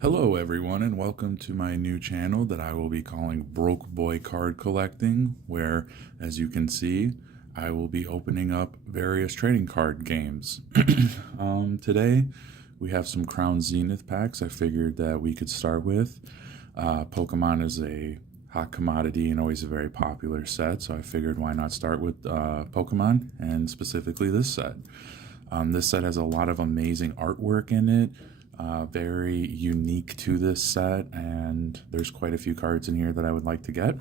Hello everyone and welcome to my new channel that I will be calling Broke Boy Card Collecting, where, as you can see, I will be opening up various trading card games. Today we have some Crown Zenith packs I figured that we could start with. Pokemon is a hot commodity and always a very popular set, so I figured why not start with Pokemon, and specifically this set. This set has a lot of amazing artwork in it. Very unique to this set, and there's quite a few cards in here that I would like to get.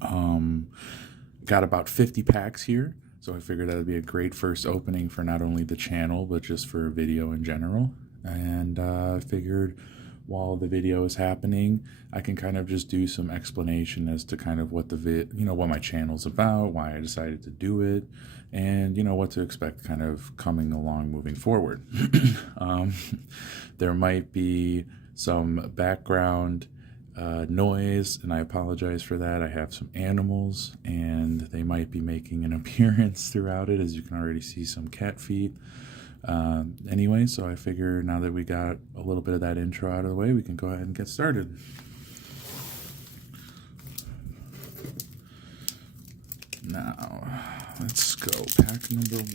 Got about 50 packs here, so I figured that would be a great first opening for not only the channel but just for a video in general. And I figured while the video is happening, I can kind of just do some explanation as to kind of what what my channel's about, why I decided to do it, and what to expect kind of coming along moving forward. There might be some background noise, and I apologize for that. I have some animals and they might be making an appearance throughout it, as you can already see some cat feet. Anyway, so I figure now that we got a little bit of that intro out of the way, we can go ahead and get started. Now, let's go. Pack number 1.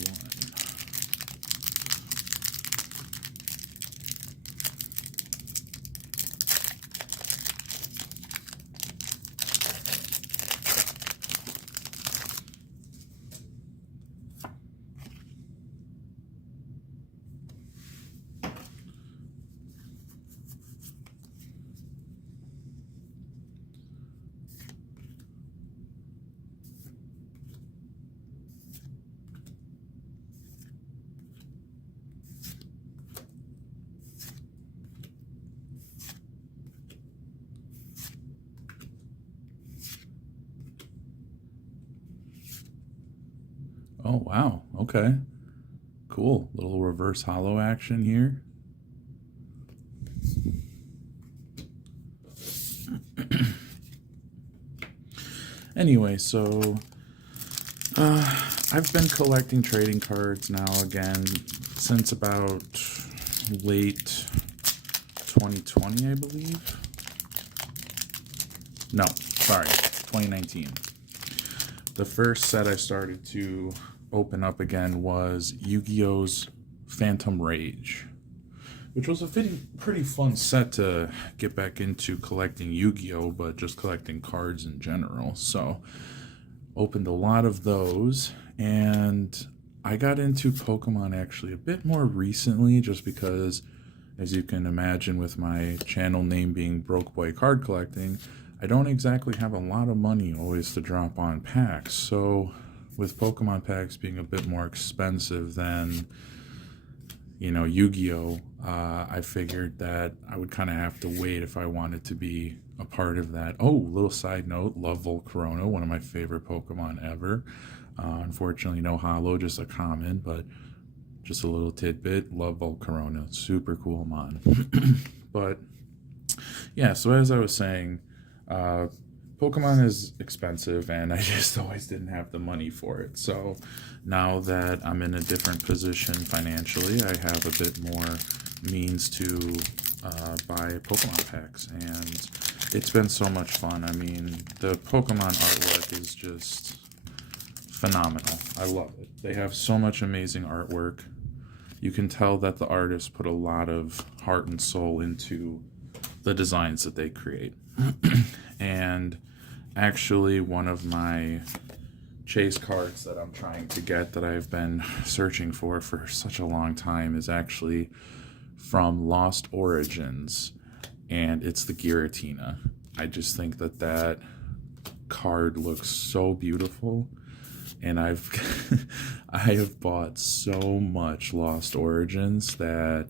Oh, wow. Okay. Cool. Little reverse hollow action here. Anyway, so I've been collecting trading cards now again since about late 2020, I believe. No, sorry, 2019. The first set I started to open up again was Yu-Gi-Oh's Phantom Rage, which was a pretty fun set to get back into collecting Yu-Gi-Oh, but just collecting cards in general. So opened a lot of those, and I got into Pokemon actually a bit more recently, just because, as you can imagine with my channel name being Broke Boy Card Collecting, I don't exactly have a lot of money always to drop on packs. So with Pokemon packs being a bit more expensive than Yu-Gi-Oh, I figured that I would kind of have to wait if I wanted to be a part of that. Oh, little side note, love Volcarona, one of my favorite Pokemon ever. Unfortunately, no holo, just a common, but just a little tidbit. Love Volcarona, super cool mon. But yeah, so as I was saying, Pokemon is expensive, and I just always didn't have the money for it. So now that I'm in a different position financially, I have a bit more means to buy Pokemon packs, and it's been so much fun. I mean, the Pokemon artwork is just phenomenal. I love it. They have so much amazing artwork. You can tell that the artists put a lot of heart and soul into the designs that they create. And actually, one of my chase cards that I'm trying to get, that I've been searching for such a long time, is actually from Lost Origins, and it's the Giratina. I just think that card looks so beautiful, and I have bought so much Lost Origins that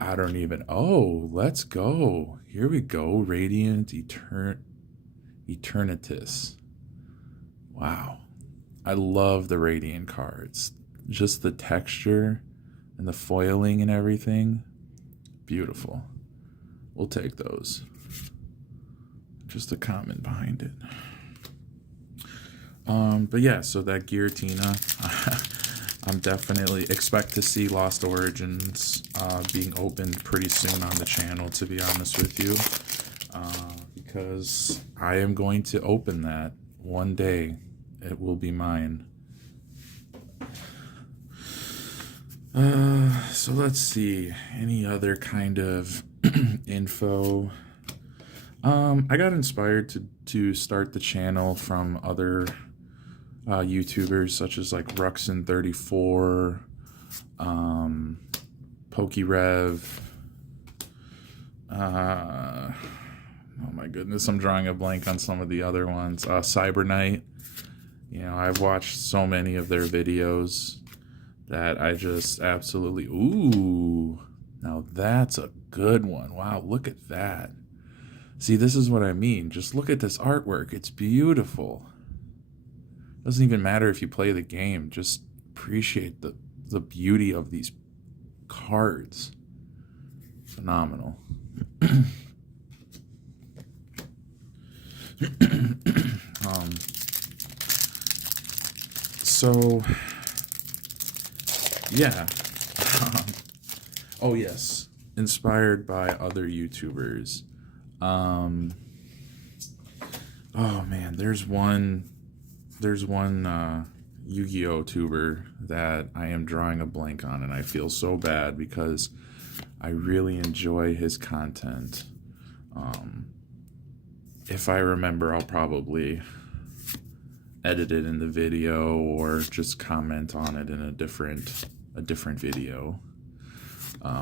I don't even... Oh, let's go. Here we go. Radiant Eternatus. Wow. I love the Radiant cards. Just the texture and the foiling and everything. Beautiful. We'll take those. Just a comment behind it. But yeah, so that Giratina, I'm definitely expect to see Lost Origins being opened pretty soon on the channel, to be honest with you, because I am going to open that one day. It will be mine. So let's see, any other kind of info. I got inspired to start the channel from other YouTubers such as like Ruxin34, PokeRev. Oh my goodness, I'm drawing a blank on some of the other ones. Cyberknight. You know, I've watched so many of their videos that I just absolutely... Ooh, now that's a good one. Wow, look at that. See, this is what I mean. Just look at this artwork. It's beautiful. Doesn't even matter if you play the game. Just appreciate the beauty of these cards. Phenomenal. So, yeah. Oh, yes. Inspired by other YouTubers. Oh man, there's one Yu-Gi-Oh tuber that I am drawing a blank on, and I feel so bad because I really enjoy his content. If I remember, I'll probably edit it in the video or just comment on it in a different video.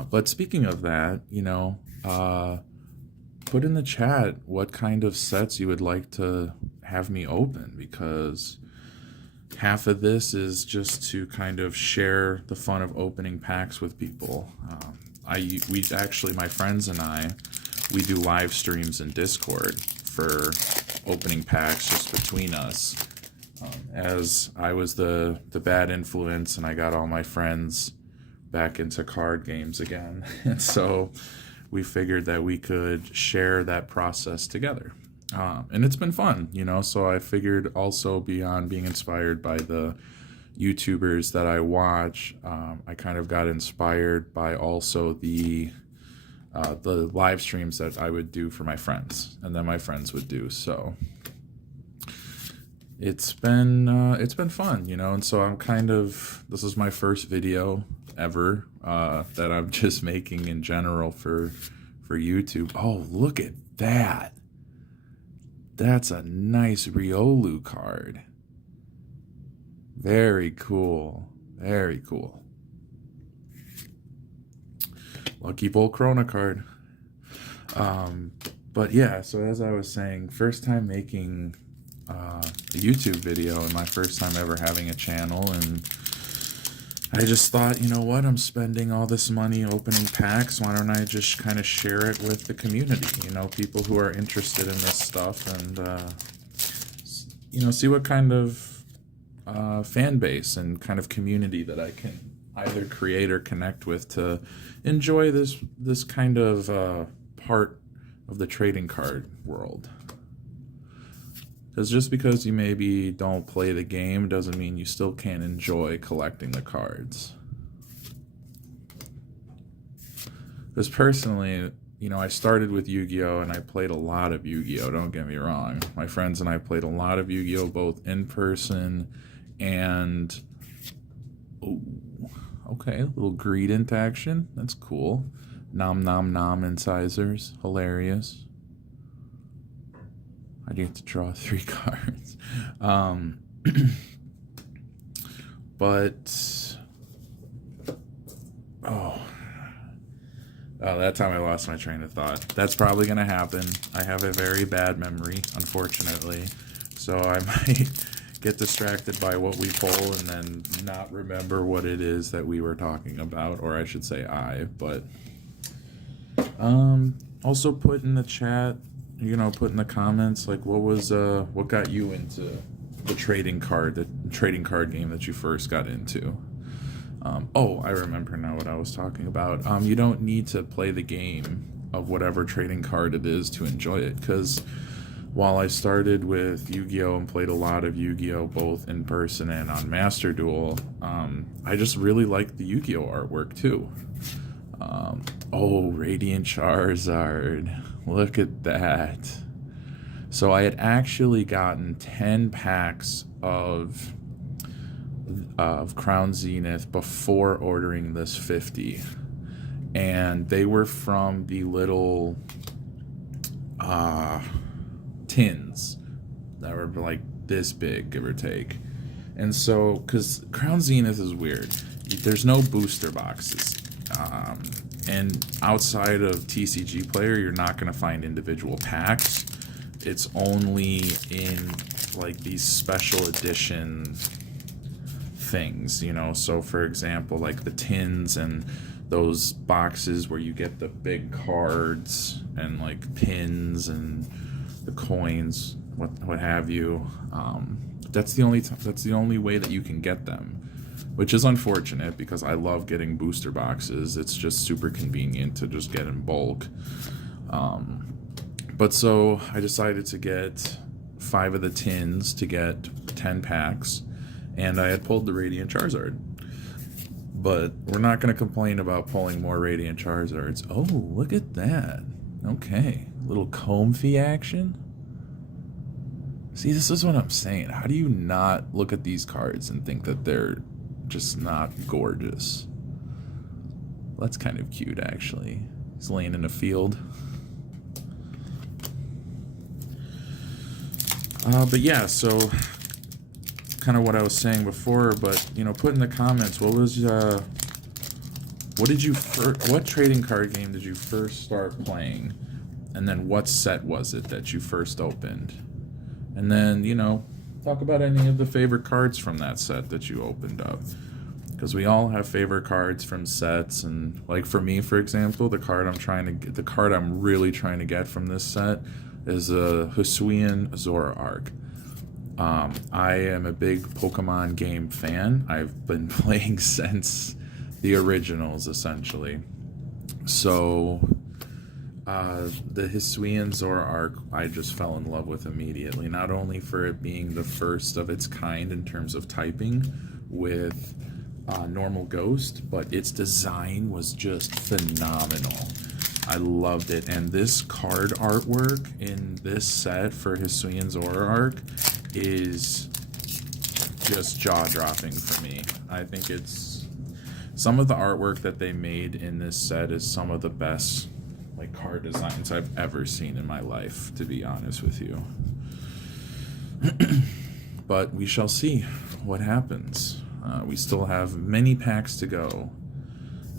But speaking of that, you know, put in the chat what kind of sets you would like to have me open, because half of this is just to kind of share the fun of opening packs with people. We actually, my friends and I, we do live streams in Discord for opening packs just between us. As I was the bad influence and I got all my friends back into card games again. And so we figured that we could share that process together. And it's been fun, you know, so I figured also beyond being inspired by the YouTubers that I watch, I kind of got inspired by also the live streams that I would do for my friends and then my friends would do. So it's been fun, you know, and so I'm kind of, this is my first video ever that I'm just making in general for YouTube. Oh, look at that. That's a nice Riolu card. Very cool. Very cool. Lucky Volcrona card. But yeah, so as I was saying, first time making a YouTube video and my first time ever having a channel, and I just thought, you know what, I'm spending all this money opening packs, why don't I just kind of share it with the community, you know, people who are interested in this stuff, and you know, see what kind of fan base and kind of community that I can either create or connect with to enjoy this kind of part of the trading card world. Because just because you maybe don't play the game doesn't mean you still can't enjoy collecting the cards. Because personally, you know, I started with Yu-Gi-Oh! And I played a lot of Yu-Gi-Oh! Don't get me wrong. My friends and I played a lot of Yu-Gi-Oh! Both in person and... Ooh, okay, a little greed into action. That's cool. Nom nom nom incisors. Hilarious. I get to draw 3 cards. But... Oh, that time I lost my train of thought. That's probably going to happen. I have a very bad memory, unfortunately. So I might get distracted by what we pull and then not remember what it is that we were talking about. Or I should say I. But also put in the chat, you know, put in the comments, like, what got you into the trading card game that you first got into? Oh, I remember now what I was talking about. You don't need to play the game of whatever trading card it is to enjoy it, because while I started with Yu-Gi-Oh! And played a lot of Yu-Gi-Oh! Both in person and on Master Duel, I just really liked the Yu-Gi-Oh! Artwork too. Oh, Radiant Charizard. Look at that. So I had actually gotten 10 packs of Crown Zenith before ordering this 50. And they were from the little tins that were like this big, give or take. And so, because Crown Zenith is weird, there's no booster boxes. And outside of TCG Player, you're not going to find individual packs. It's only in like these special edition things, you know. So for example, like the tins and those boxes where you get the big cards and like pins and the coins, what have you. That's the only way that you can get them, which is unfortunate because I love getting booster boxes. It's just super convenient to just get in bulk. But so I decided to get 5 of the tins to get 10 packs, and I had pulled the Radiant Charizard. But we're not going to complain about pulling more Radiant Charizards. Oh, look at that. Okay, little Comfy action. See, this is what I'm saying. How do you not look at these cards and think that they're just not gorgeous? Well, that's kind of cute, actually. He's laying in a field. But yeah, so kind of what I was saying before. But you know, put in the comments what trading card game did you first start playing, and then what set was it that you first opened, and then you know, talk about any of the favorite cards from that set that you opened up. Because we all have favorite cards from sets, and like for me, for example, the card I'm really trying to get from this set is a Hisuian Zoroark. I am a big Pokemon game fan. I've been playing since the originals, essentially. So the Hisuian Zoroark I just fell in love with immediately. Not only for it being the first of its kind in terms of typing with normal Ghost, but its design was just phenomenal. I loved it, and this card artwork in this set for Hisuian Zoroark is just jaw-dropping for me. I think it's some of the artwork that they made in this set is some of the best like card designs I've ever seen in my life, to be honest with you. But we shall see what happens. We still have many packs to go.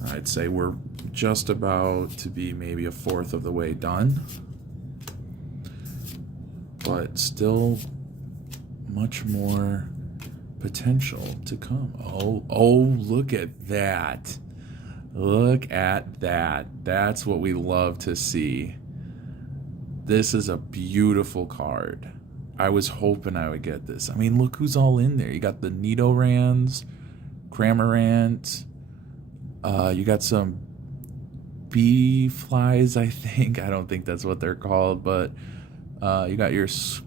I'd say we're just about to be maybe a fourth of the way done, but still much more potential to come. Oh, look at that. Look at that. That's what we love to see. This is a beautiful card. I was hoping I would get this. I mean, look who's all in there. You got the Nidorans, Cramorant, you got some bee flies, I think. I don't think that's what they're called, but you got your Squavant,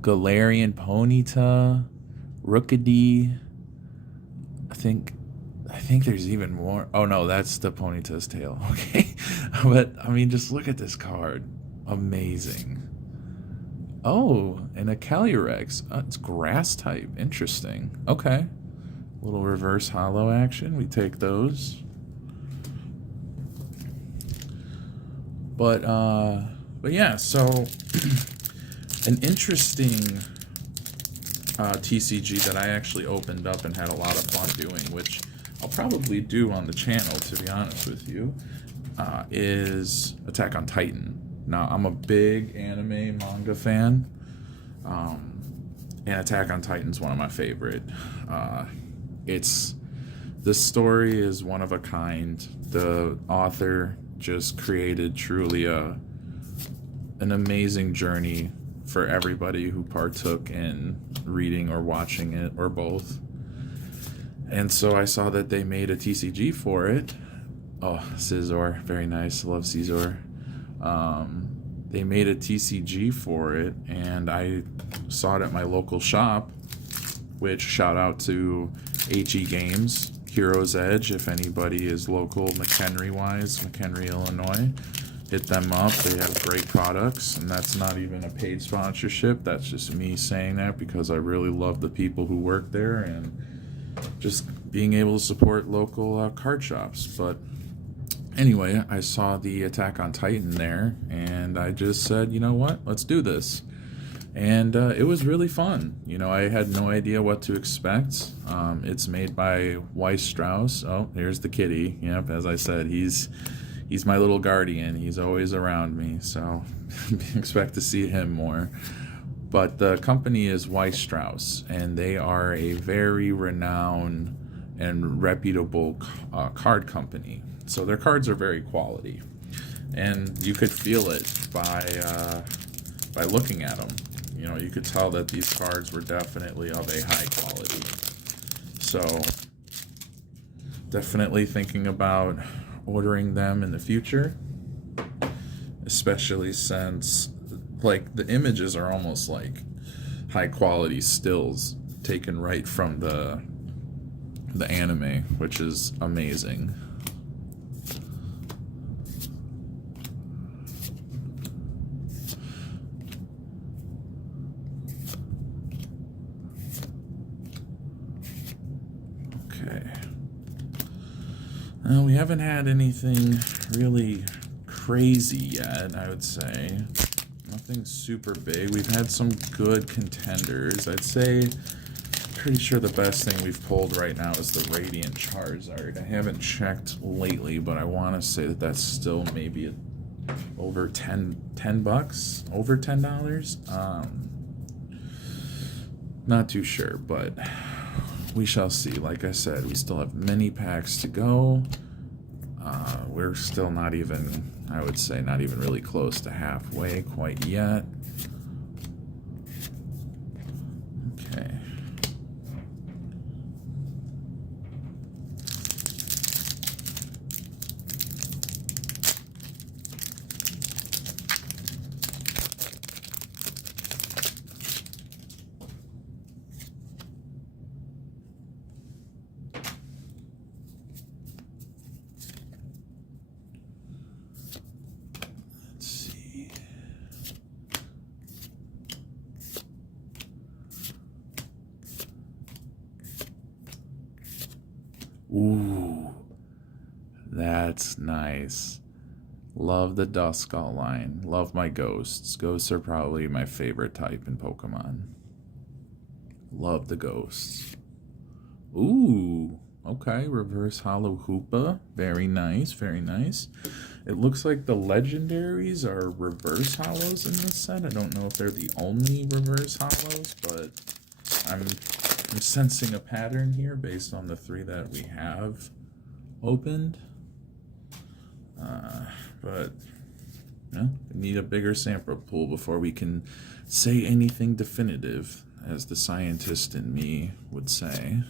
Galarian Ponyta, Rookidee. I think there's even more. Oh no, that's the Ponyta's tail. Okay. But I mean, just look at this card. Amazing. Oh, and a Calyrex. It's grass type. Interesting. Okay. Little reverse hollow action. We take those. But yeah, so an interesting TCG that I actually opened up and had a lot of fun doing, which I'll probably do on the channel, to be honest with you, is Attack on Titan. Now, I'm a big anime manga fan, and Attack on Titan's one of my favorite. This story is one of a kind. The author just created truly an amazing journey for everybody who partook in reading or watching it, or both. And so I saw that they made a TCG for it. Oh, Scizor, very nice. Love Scizor. they made a TCG for it, and I saw it at my local shop, which shout out to HE Games, Heroes Edge, if anybody is local McHenry-wise, McHenry, Illinois. Hit them up. They have great products, and that's not even a paid sponsorship. That's just me saying that because I really love the people who work there and just being able to support local card shops. But anyway, I saw the Attack on Titan there, and I just said, you know what, let's do this. And it was really fun. You know, I had no idea what to expect. It's made by Weiss Strauss. Oh, here's the kitty. Yep, as I said, he's my little guardian. He's always around me, so expect to see him more. But the company is Weiss Strauss, and they are a very renowned and reputable card company. So their cards are very quality, and you could feel it by looking at them. You know, you could tell that these cards were definitely of a high quality. So definitely thinking about ordering them in the future, especially since like the images are almost like high quality stills taken right from the anime, which is amazing. Okay. We haven't had anything really crazy yet, I would say. Nothing super big. We've had some good contenders. I'd say, pretty sure the best thing we've pulled right now is the Radiant Charizard. I haven't checked lately, but I want to say that that's still maybe over 10 bucks, over $10. Not too sure, but we shall see. Like I said, we still have many packs to go. We're still not even, I would say, not even really close to halfway quite yet. Okay. Ooh, that's nice. Love the Duskull line. Love my ghosts. Ghosts are probably my favorite type in Pokemon. Love the ghosts. Ooh, okay. Reverse Hollow Hoopa. Very nice, very nice. It looks like the legendaries are reverse hollows in this set. I don't know if they're the only reverse hollows, but I'm sensing a pattern here based on the 3 that we have opened. But yeah, we need a bigger sample pool before we can say anything definitive, as the scientist in me would say.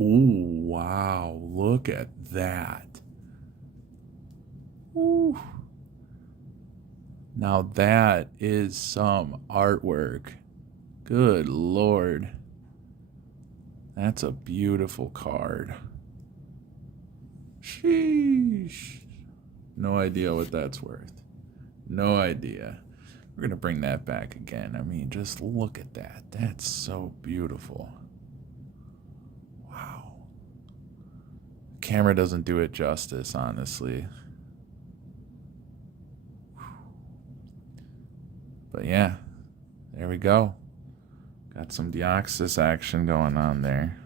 Ooh, wow, look at that. Ooh. Now that is some artwork. Good Lord. That's a beautiful card. Sheesh. No idea what that's worth. No idea. We're going to bring that back again. I mean, just look at that. That's so beautiful. Wow. Camera doesn't do it justice, honestly. But yeah, there we go. Got some Deoxys action going on there.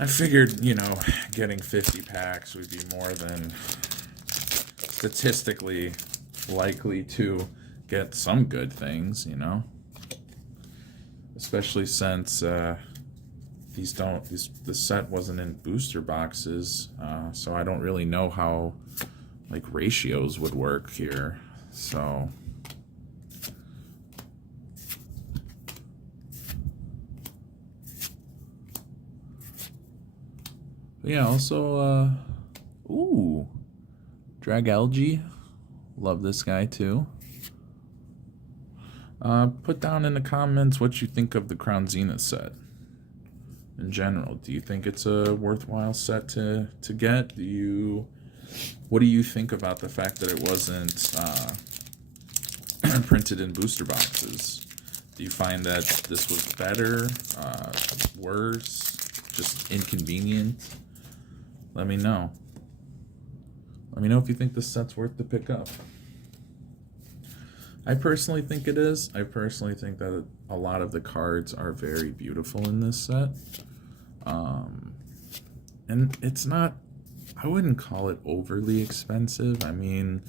I figured, you know, getting 50 packs would be more than statistically likely to get some good things, you know. Especially since the set wasn't in booster boxes, so I don't really know how like ratios would work here. So But yeah, also, ooh, Drag Algae. Love this guy too. Put down in the comments what you think of the Crown Zenith set in general. Do you think it's a worthwhile set to get? What do you think about the fact that it wasn't printed in booster boxes? Do you find that this was better, worse, just inconvenient? Let me know. Let me know if you think this set's worth to pick up. I personally think it is. I personally think that a lot of the cards are very beautiful in this set. And it's not, I wouldn't call it overly expensive. I mean,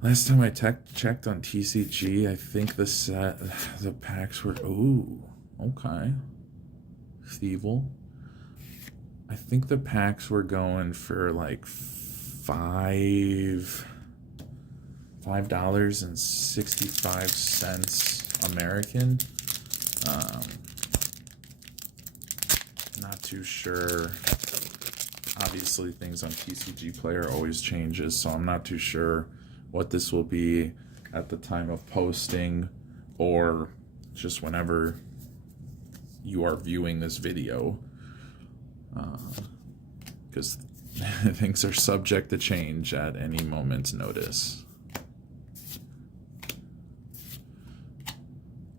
last time I checked on TCG, I think the packs were, ooh, okay. Thievel. I think the packs were going for like $5.65 American. Not too sure. Obviously, things on TCG Player always changes, so I'm not too sure what this will be at the time of posting or just whenever you are viewing this video, because things are subject to change at any moment's notice.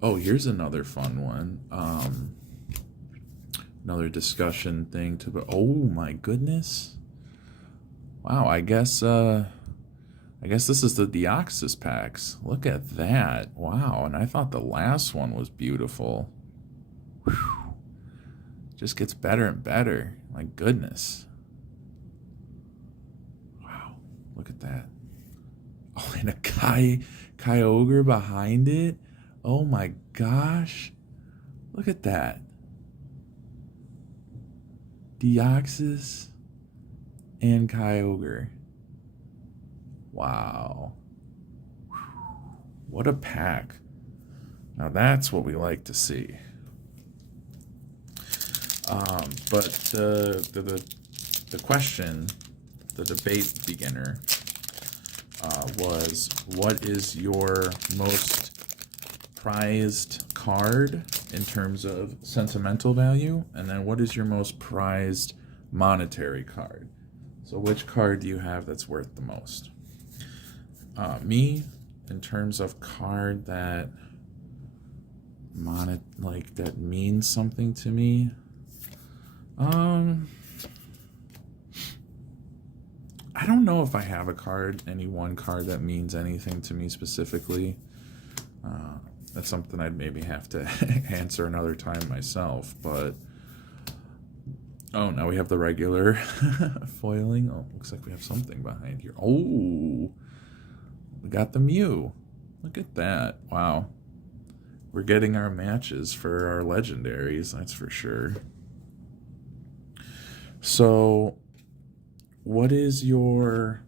Oh, here's another fun one. Another discussion thing to. Oh my goodness! Wow, I guess this is the Deoxys packs. Look at that! Wow, and I thought the last one was beautiful. Whew. Just gets better and better. My goodness! Wow, look at that! Oh, and a Kyogre behind it. Oh my gosh! Look at that. Deoxys and Kyogre. Wow. What a pack. Now that's what we like to see. But the question, the debate beginner, was what is your most prized card in terms of sentimental value, and then what is your most prized monetary card? So which card do you have that's worth the most? Me, in terms of card that that means something to me, I don't know if I have any one card that means anything to me specifically. That's something I'd maybe have to answer another time myself, but oh, now we have the regular foiling. Oh, looks like we have something behind here. Oh, we got the Mew. Look at that. Wow. We're getting our matches for our legendaries, that's for sure. So, what is your...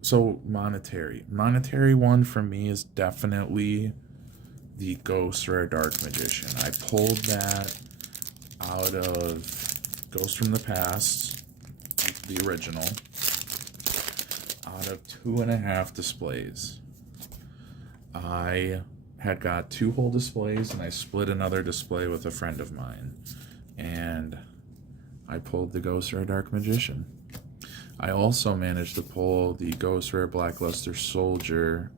So, monetary one for me is definitely the Ghost Rare Dark Magician. I pulled that out of Ghost from the Past, the original, out of 2.5 displays. I had got 2 whole displays, and I split another display with a friend of mine, and I pulled the Ghost Rare Dark Magician. I also managed to pull the Ghost Rare Blackluster Soldier.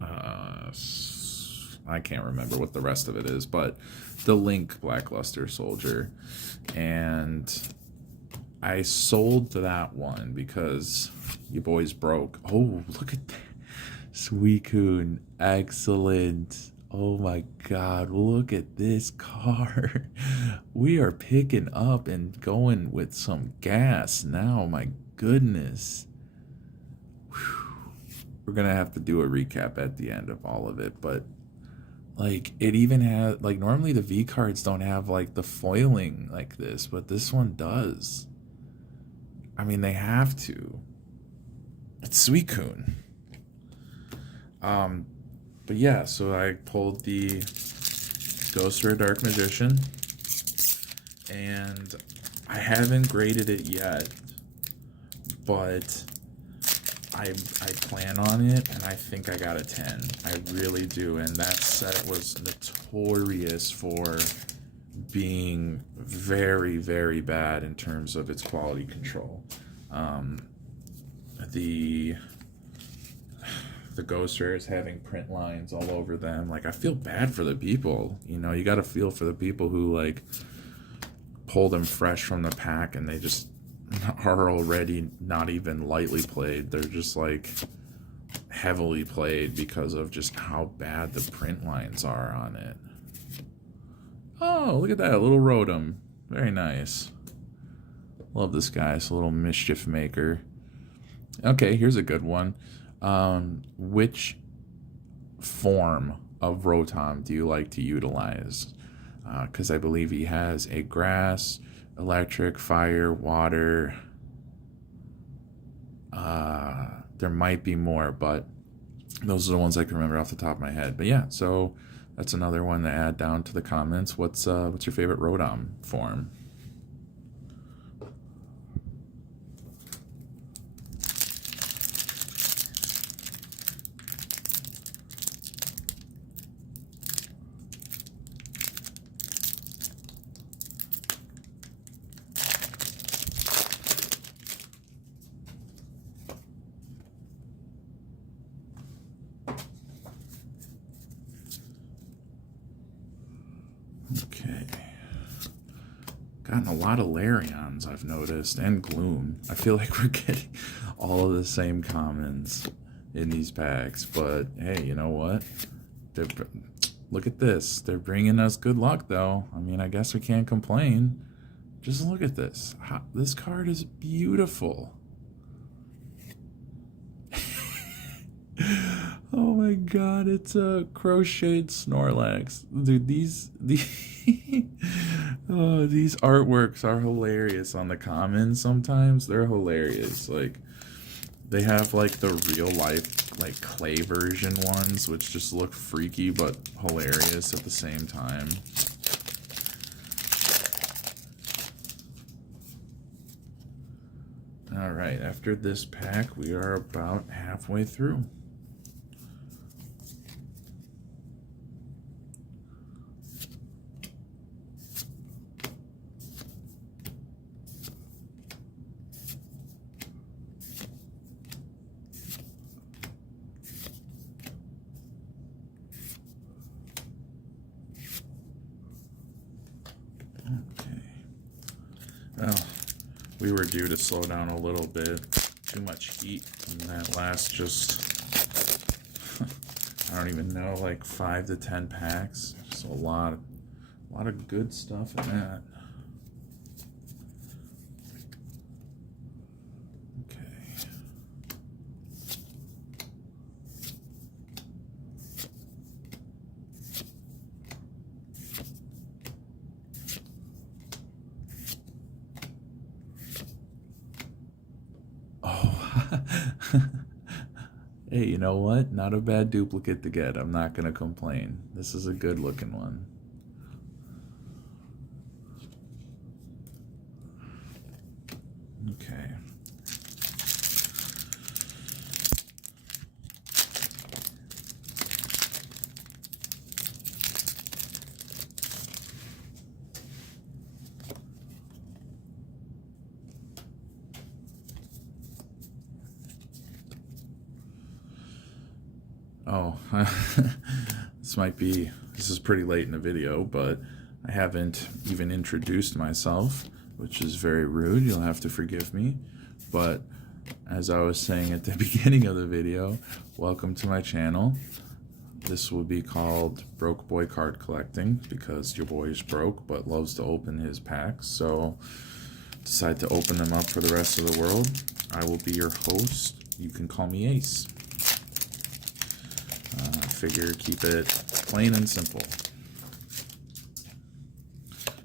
I can't remember what the rest of it is, but the Link Blackluster Soldier. And I sold that one because you boys broke. Oh, look at that. Suicune. Excellent. Oh my god, look at this card. We are picking up and going with some gas now, my goodness. Whew. We're gonna have to do a recap at the end of all of it, but like it even has, like, normally the V cards don't have like the foiling like this, but this one does. I mean, they have to. It's Suicune. But yeah, so I pulled the Ghost Rare Dark Magician, and I haven't graded it yet, but I plan on it, and I think I got a 10. I really do, and that set was notorious for being very, very bad in terms of its quality control. The ghost rares having print lines all over them, like, I feel bad for the people. You know, you got to feel for the people who like pull them fresh from the pack and they just are already not even lightly played. They're just like heavily played because of just how bad the print lines are on it. Oh, look at that, a little Rotom. Very nice. Love this guy. It's a little mischief maker. Okay, here's a good one. Which form of Rotom do you like to utilize? Because I believe he has a grass, electric, fire, water. There might be more, but those are the ones I can remember off the top of my head. But yeah, so that's another one to add down to the comments. What's your favorite Rotom form? Okay. Gotten a lot of Larions, I've noticed, and Gloom. I feel like we're getting all of the same commons in these packs, but hey, you know what? Look at this. They're bringing us good luck, though. I mean, I guess we can't complain. Just look at this. This card is beautiful. Oh my god, it's a crocheted Snorlax. Dude, these oh, these artworks are hilarious on the commons sometimes. They're hilarious. Like, they have like the real life like clay version ones, which just look freaky but hilarious at the same time. Alright, after this pack, we are about halfway through. Well, we were due to slow down a little bit. Too much heat in that last I don't even know, like 5 to 10 packs. Just a lot of good stuff in that. Okay. Hey, you know what? Not a bad duplicate to get. I'm not going to complain. This is a good looking one. Okay. Oh, this is pretty late in the video, but I haven't even introduced myself, which is very rude. You'll have to forgive me. But as I was saying at the beginning of the video, welcome to my channel. This will be called Broke Boy Card Collecting, because your boy is broke but loves to open his packs. So decide to open them up for the rest of the world. I will be your host. You can call me Ace. I figure keep it plain and simple.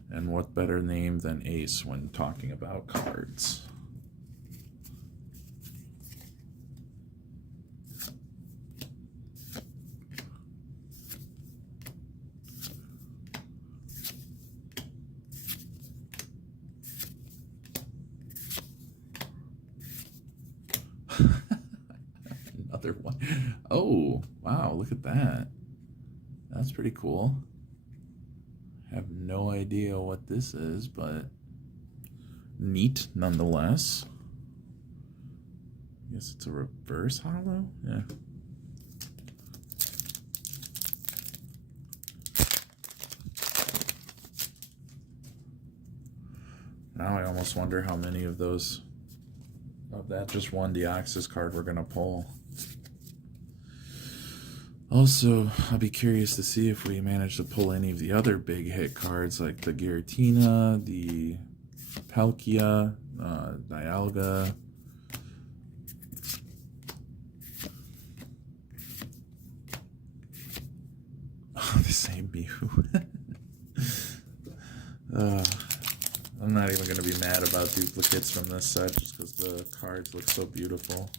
And what better name than Ace when talking about cards? Another one. Oh, wow, look at that. That's pretty cool. Have no idea what this is, but neat nonetheless. I guess it's a reverse hollow? Yeah. Now I almost wonder how many of those, of that just one Deoxys card we're going to pull. Also, I'll be curious to see if we manage to pull any of the other big hit cards like the Giratina, the Palkia, Dialga. Oh, the same Mew. I'm not even going to be mad about duplicates from this set just because the cards look so beautiful.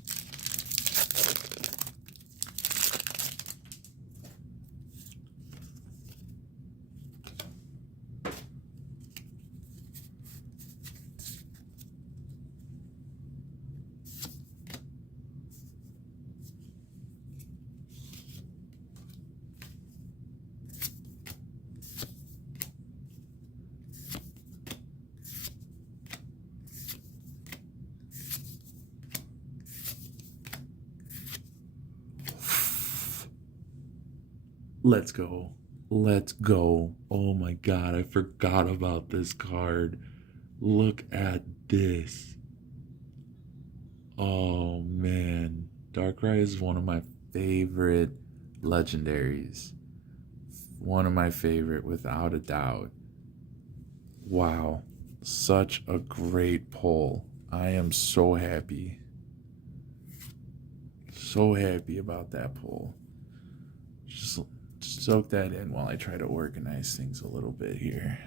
Let's go. Let's go. Oh my god, I forgot about this card. Look at this. Oh man. Darkrai is one of my favorite legendaries. One of my favorite without a doubt. Wow. Such a great pull. I am so happy. So happy about that pull. Just soak that in while I try to organize things a little bit here.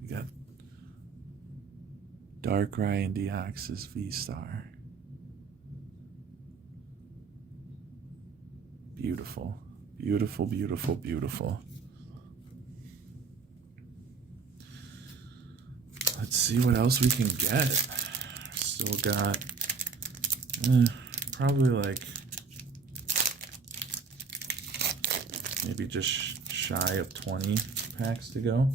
We got Darkrai and Deoxys V-Star. Beautiful. Beautiful, beautiful, beautiful. Let's see what else we can get. Still got probably like maybe just shy of 20 packs to go.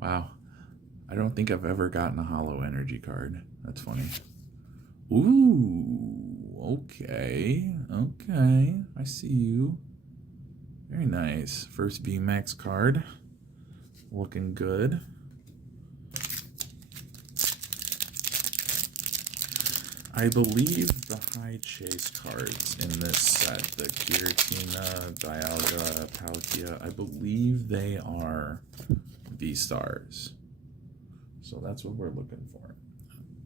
Wow. I don't think I've ever gotten a hollow energy card. That's funny. Ooh, okay. Okay. I see you. Very nice. First VMAX card. Looking good. I believe the high chase cards in this set, the Giratina, Dialga, Palkia, I believe they are V-Stars. So that's what we're looking for.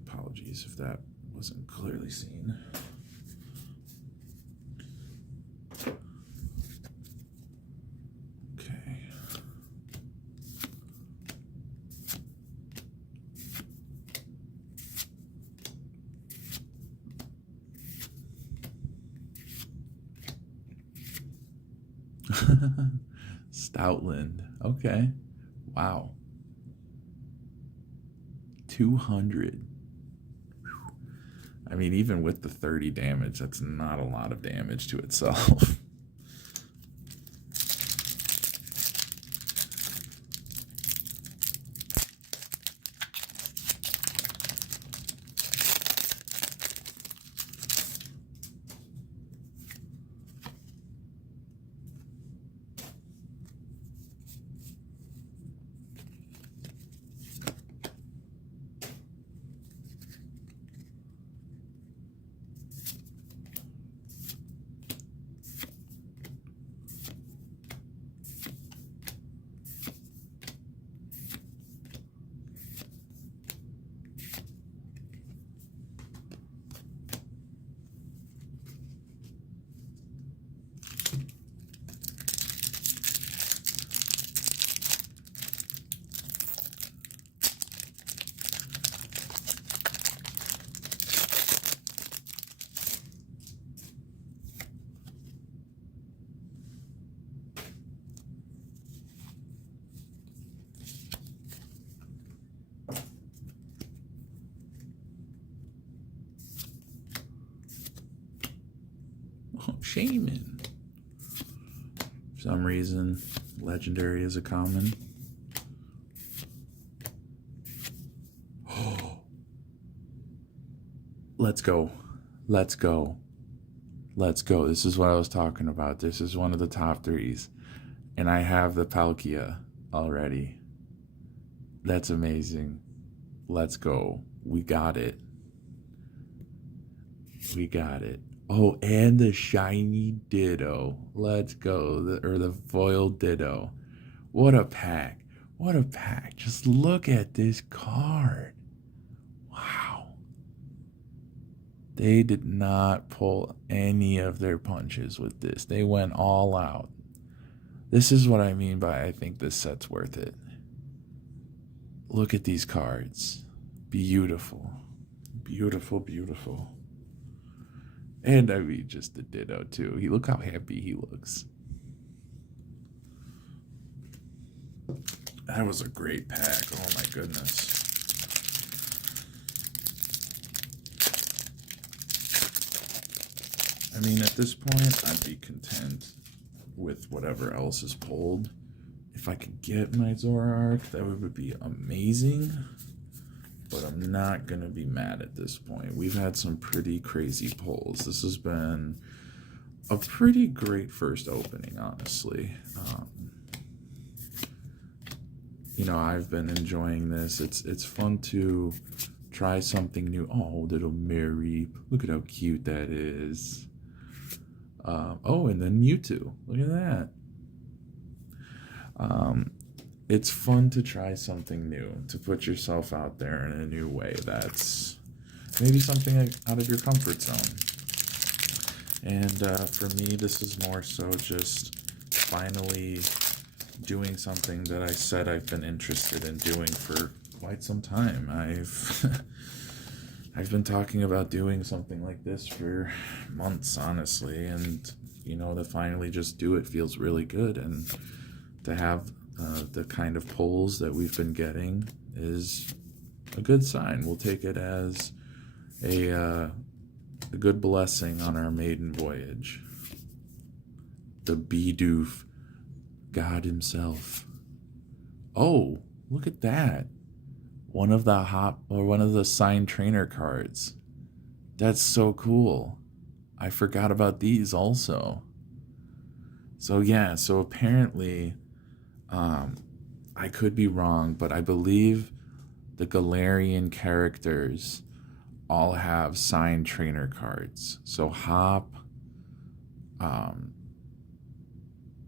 Apologies if that wasn't clearly seen. Okay. Stoutland. Okay. Wow. 200. I mean, even with the 30 damage, that's not a lot of damage to itself. Oh, Shaman. For some reason, legendary is a common. Oh. Let's go. Let's go. Let's go. This is what I was talking about. This is one of the top 3s. And I have the Palkia already. That's amazing. Let's go. We got it. We got it. Oh, and the shiny Ditto. Let's go. Or the foil Ditto. What a pack. What a pack. Just look at this card. Wow. They did not pull any of their punches with this. They went all out. This is what I mean by I think this set's worth it. Look at these cards. Beautiful. Beautiful, beautiful. And I mean, just the Ditto, too. Look how happy he looks. That was a great pack. Oh, my goodness. I mean, at this point, I'd be content with whatever else is pulled. If I could get my Zoroark, that would be amazing. But I'm not going to be mad at this point. We've had some pretty crazy pulls. This has been a pretty great first opening, honestly. You know, I've been enjoying this. It's fun to try something new. Oh, little Mary. Look at how cute that is. Oh, and then Mewtwo. Look at that. It's fun to try something new, to put yourself out there in a new way. That's maybe something out of your comfort zone. And for me, this is more so just finally doing something that I said I've been interested in doing for quite some time. I've been talking about doing something like this for months, honestly, and you know, to finally just do it feels really good, and to have the kind of pulls that we've been getting is a good sign. We'll take it as a good blessing on our maiden voyage. The Bidoof, God himself. Oh, look at that. One of the signed trainer cards. That's so cool. I forgot about these also. So yeah, so apparently, I could be wrong, but I believe the Galarian characters all have signed trainer cards. So Hop,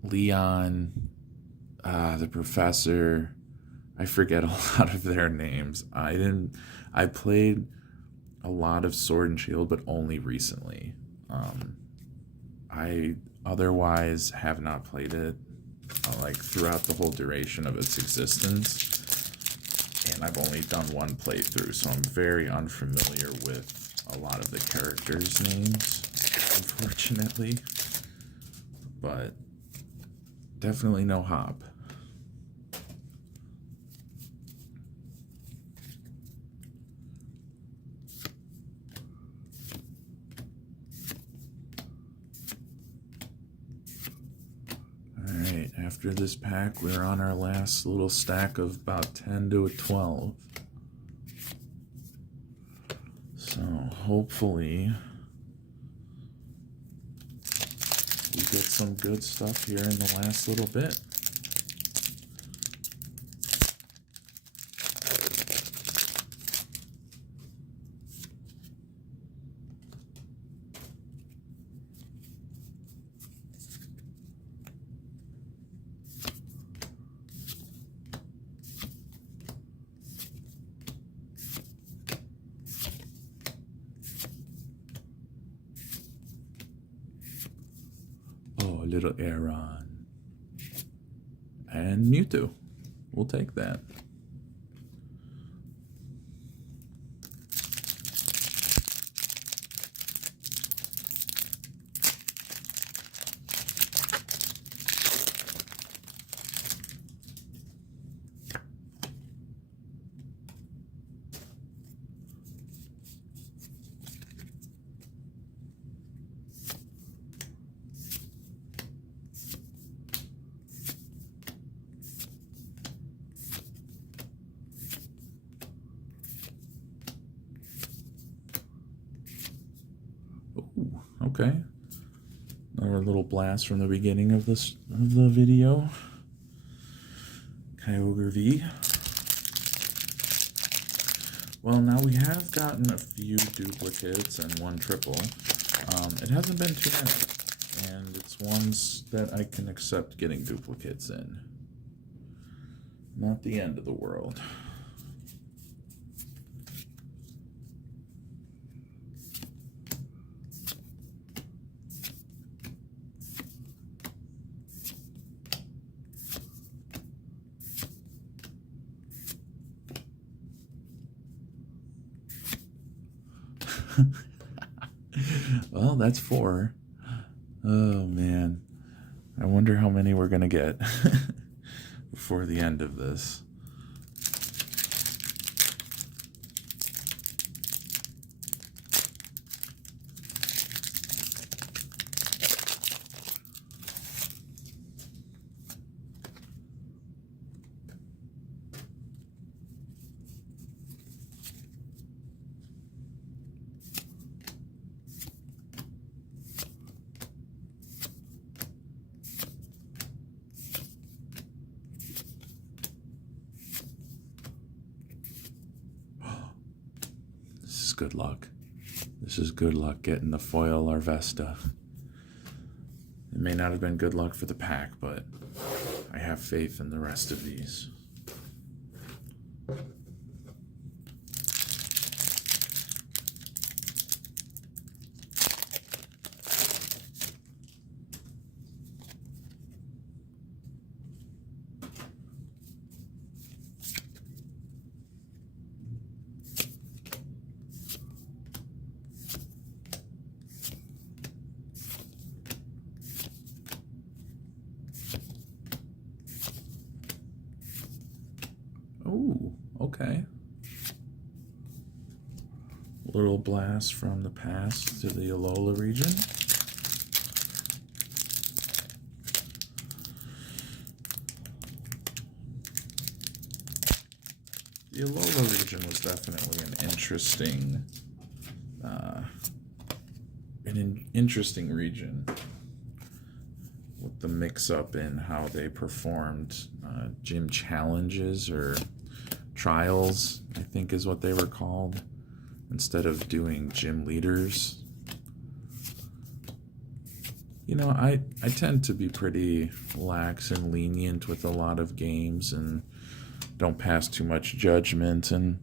Leon, the Professor, I forget a lot of their names. I played a lot of Sword and Shield, but only recently. I otherwise have not played it like throughout the whole duration of its existence, and I've only done one playthrough, so I'm very unfamiliar with a lot of the characters' names, unfortunately, but definitely no Hop. Alright, after this pack, we're on our last little stack of about 10 to 12. So, hopefully, we get some good stuff here in the last little bit. Oh, little Aron. And Mewtwo. We'll take that. Okay. Another little blast from the beginning of the video. Kyogre V. Well, now we have gotten a few duplicates and one triple. It hasn't been too many, and it's ones that I can accept getting duplicates in. Not the end of the world. Well, that's 4. Oh, man. I wonder how many we're going to get before the end of this. This is good luck. This is good luck getting the foil Larvesta. It may not have been good luck for the pack, but I have faith in the rest of these. Oh, okay. Little blast from the past to the Alola region. The Alola region was definitely an interesting region with the mix-up in how they performed gym challenges or trials, I think is what they were called, instead of doing gym leaders. You know, I tend to be pretty lax and lenient with a lot of games and don't pass too much judgment and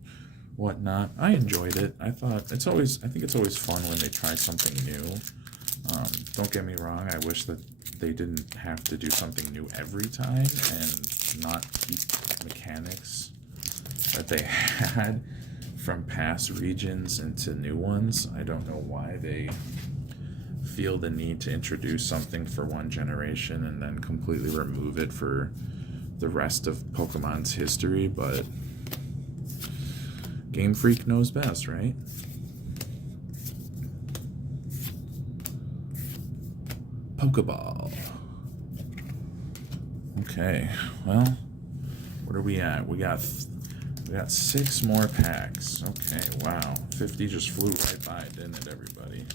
whatnot. I enjoyed it. I think it's always fun when they try something new. Don't get me wrong, I wish that they didn't have to do something new every time and not keep mechanics that they had from past regions into new ones. I don't know why they feel the need to introduce something for one generation and then completely remove it for the rest of Pokemon's history, but Game Freak knows best, right? Pokeball. Okay, well, what are we at? We got 6 more packs. Okay, wow. 50 just flew right by, didn't it, everybody?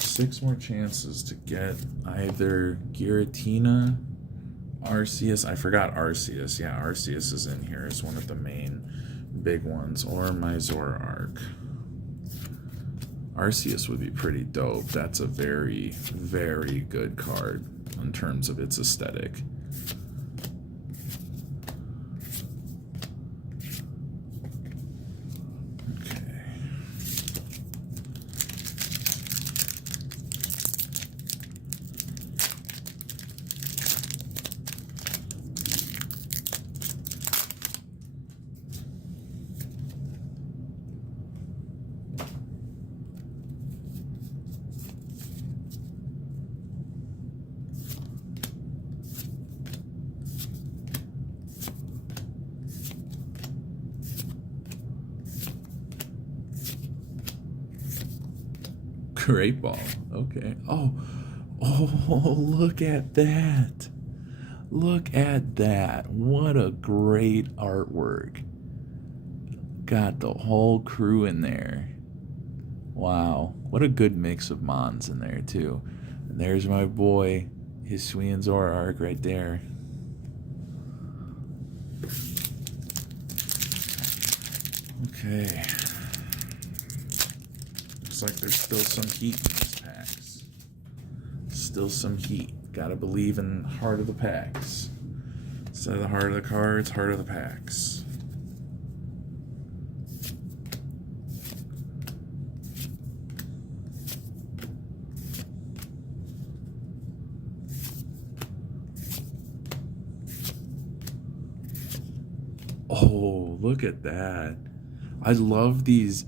6 more chances to get either Giratina, Arceus. I forgot Arceus. Yeah, Arceus is in here as one of the main big ones, or my Zoroark. Arceus would be pretty dope. That's a very, very good card in terms of its aesthetic. Okay. Great ball. Okay. Oh, look at that. Look at that. What a great artwork. Got the whole crew in there. Wow, what a good mix of Mons in there too. And there's my boy, his Hisuian Zoroark right there. Okay. Looks like there's still some heat in these packs. Still some heat. Gotta believe in heart of the packs. Instead of the heart of the cards, heart of the packs. Oh, look at that. I love these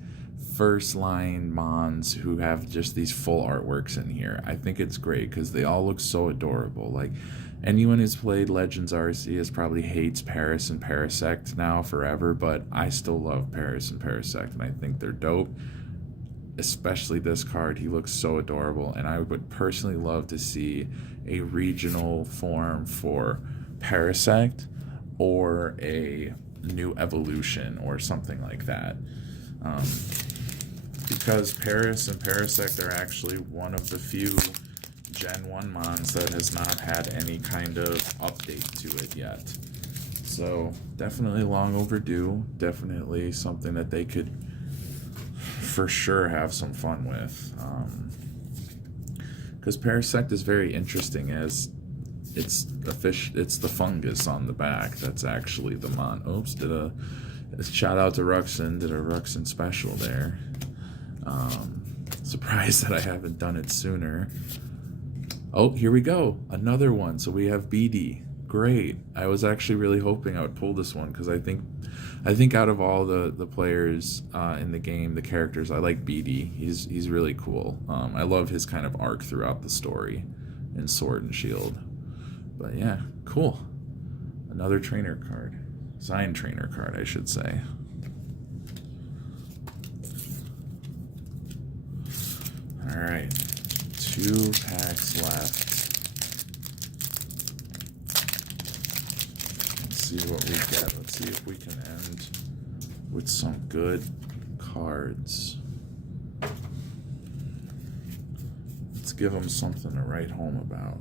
first line Mons who have just these full artworks in here. I think it's great because they all look so adorable. Like, anyone who's played Legends Arceus probably hates Paris and Parasect now forever, but I still love Paris and Parasect, and I think they're dope. Especially this card, he looks so adorable, and I would personally love to see a regional form for Parasect or a new evolution or something like that. Because Paris and Parasect are actually one of the few Gen 1 Mons that has not had any kind of update to it yet. So definitely long overdue. Definitely something that they could for sure have some fun with. Because Parasect is very interesting as it's the fungus on the back that's actually the Mon. Oops, shout out to Ruxin, did a Ruxin special there. Surprised that I haven't done it sooner. Oh, here we go, another one. So we have BD. Great. I was actually really hoping I would pull this one because I think out of all the players in the game, the characters, I like BD. He's really cool. I love his kind of arc throughout the story in Sword and Shield. But yeah, cool. Another trainer card. Signed trainer card, I should say. Alright. 2 packs left. Let's see what we get. Let's see if we can end with some good cards. Let's give them something to write home about.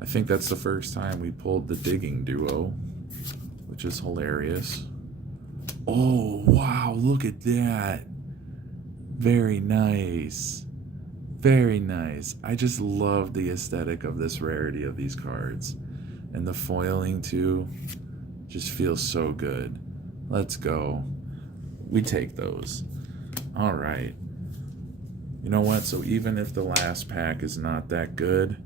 I think that's the first time we pulled the digging duo, which is hilarious. Oh, wow, look at that. Very nice. Very nice. I just love the aesthetic of this rarity of these cards. And the foiling, too, just feels so good. Let's go. We take those. All right. You know what? So even if the last pack is not that good,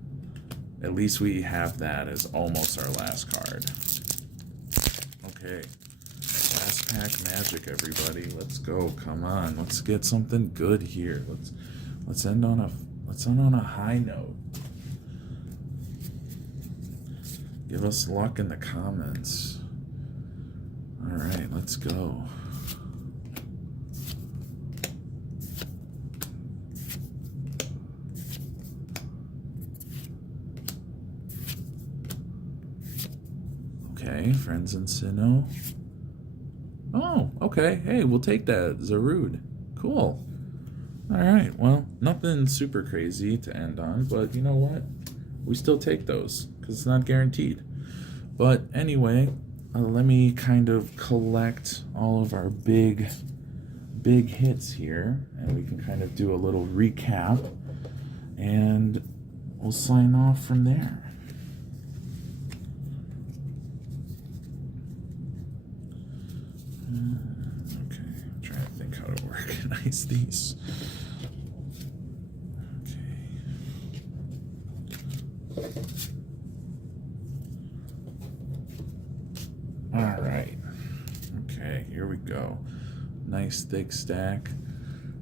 at least we have that as almost our last card. Okay. Last pack magic, everybody. Let's go. Come on. Let's get something good here. Let's end on a high note. Give us luck in the comments. All right, let's go. Okay, Friends in Sinnoh. Oh, okay. Hey, we'll take that. Zarude. Cool. All right. Well, nothing super crazy to end on, but you know what? We still take those because it's not guaranteed. But anyway, let me kind of collect all of our big hits here, and we can kind of do a little recap, and we'll sign off from there. Okay, I'm trying to think how to organize these. All right. Okay, here we go. Nice thick stack.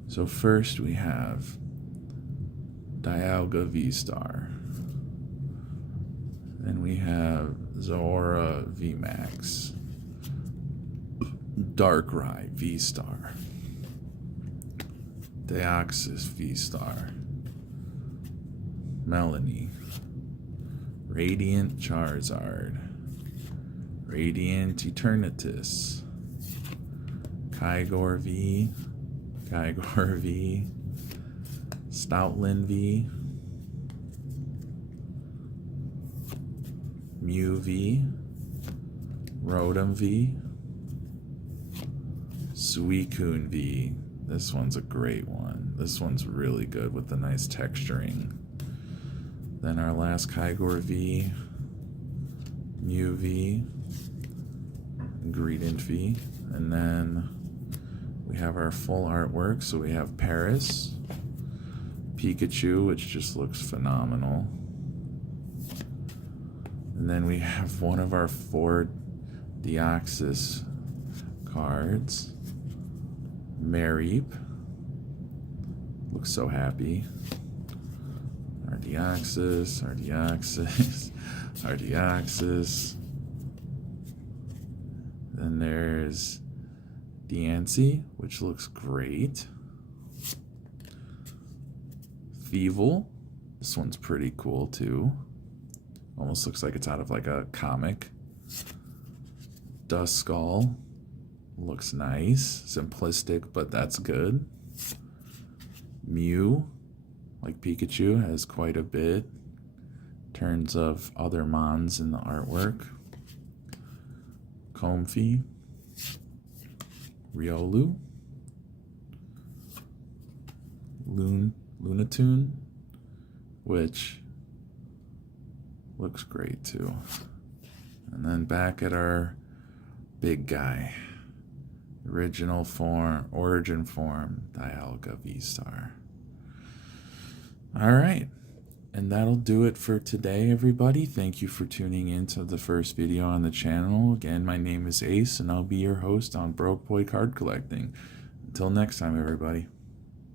So first we have Dialga V-Star. Then we have Zora V-Max. Darkrai V-Star. Deoxys V-Star. Melanie. Radiant Charizard. Radiant Eternatus, Kygor V, Kygor V, Stoutland V, Mew V, Rotom V, Suicune V. This one's a great one. This one's really good with the nice texturing. Then our last Kygor V, Mew V, Greedent V, and then we have our full artwork. So we have Paris, Pikachu, which just looks phenomenal. And then we have one of our 4 Deoxys cards, Mareep. Looks so happy. Ardeoxys, Ardeoxys, Ardeoxys. Then there's Diancie, which looks great. Thievul. This one's pretty cool too. Almost looks like it's out of like a comic. Duskull. Looks nice. Simplistic, but that's good. Mew, like Pikachu, has quite a bit in terms of other mons in the artwork. Comfey, Riolu, Lunatune, which looks great too. And then back at our big guy, original form, origin form, Dialga V-Star. All right. And that'll do it for today, everybody. Thank you for tuning in to the first video on the channel. Again, my name is Ace, and I'll be your host on Broke Boy Card Collecting. Until next time, everybody.